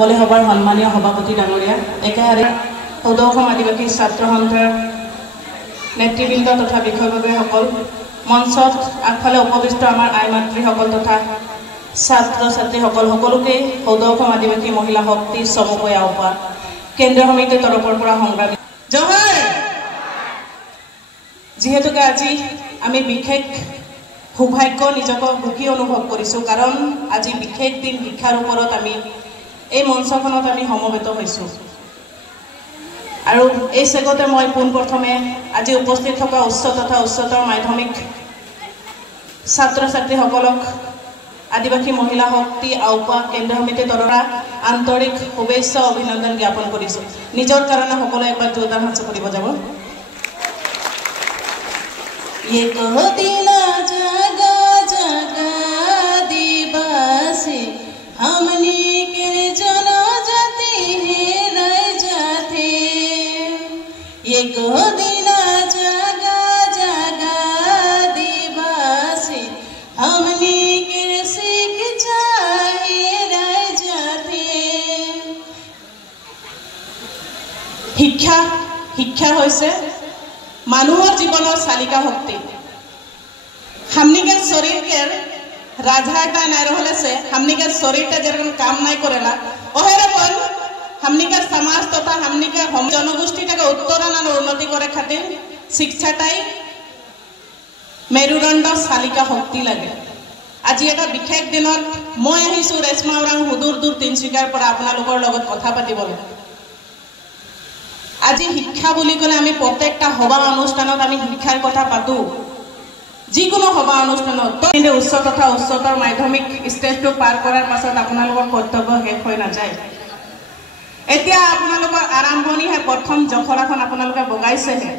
কলে সভাৰ সন্মানীয় সভাপতি ডাঙৰীয়া একেহাৰে সৌদ অসম আদিবাসী ছাত্ৰ সন্থাৰ নেতৃবৃন্দ তথা বিষয়ববীয়াসকল মঞ্চত আগফালে উপবিষ্ট আমাৰ আই মাতৃসকল তথা ছাত্ৰ ছাত্ৰীসকল সকলোকে সৌদ অসম আদিবাসী মহিলা শক্তি চমুকৈ আহ্বান কেন্দ্ৰীয় সমিতিৰ তৰফৰ পৰা সংগ্ৰামী জয় যিহেতুকে আজি আমি বিশেষ সৌভাগ্য নিজকে সুখী অনুভৱ কৰিছোঁ কাৰণ আজি বিশেষ দিন শিক্ষাৰ ওপৰত আমি এই মঞ্চখনত আমি সমবেত হৈছোঁ আৰু এই চেগতে মই পোনপ্ৰথমে আজি উপস্থিত থকা উচ্চ তথা উচ্চতৰ মাধ্যমিক ছাত্ৰ ছাত্ৰীসকলক আদিবাসী মহিলা শক্তি আহ্বান কেন্দ্ৰীয় সমিতিৰ তৰফৰ আন্তৰিক শুভেচ্ছা অভিনন্দন জ্ঞাপন কৰিছোঁ নিজৰ কাৰণে সকলোৱে একবাৰ জোৰদাৰ হাত কৰিব যাব ये कहो दिला जगा जगा दिवासी हमने के जनजाति है रह जाते ये कहो दिला जगा जगा दिवासी हमने के शिक्षा है रह जाते शिक्षा शिक्षा होइसे মানুহৰ জীৱনৰ চালিকা শক্তি हमनिके शरीर के राजहाटा नहीं रहले हमनिके शरीर जेरकम काम नहीं करेला ओहेरकम हमनिके समाज तथा हमनिके जनगोष्ठी उत्तरण और उन्नति करे खातिर शिक्षाटाई मेरुदंड चालिका शक्ति लगे आज एक विशेष दिन मैं आहिছোঁ रेशमा ओरां हुदूर दूर तिनसुकियार পৰা আপোনালোকৰ লগত কথা পাতিবলৈ আজি শিক্ষা বুলি ক'লে আমি প্ৰত্যেকটা সভা অনুষ্ঠানত আমি শিক্ষাৰ কথা পাতো যিকোনো সভা অনুষ্ঠানত কিন্তু উচ্চ তথা উচ্চতৰ মাধ্যমিক ষ্টেজটো পাৰ কৰাৰ পাছত আপোনালোকৰ কৰ্তব্য শেষ হৈ নাযায় এতিয়া আপোনালোকৰ আৰম্ভণিহে প্ৰথম জখৰাখন আপোনালোকে বগাইছেহে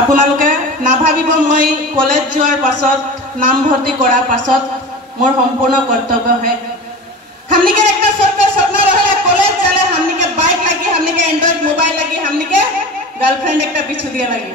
আপোনালোকে নাভাবিব মই কলেজ যোৱাৰ পাছত নাম ভৰ্তি কৰাৰ পাছত মোৰ সম্পূৰ্ণ কৰ্তব্য শেষ हमने के एक सबका सपना रहे कॉलेज चले हमने के बाइक लगी हमने के एंड्रॉइड मोबाइल लगी हमने के गर्लफ्रेंड एक पीछे दिया लगी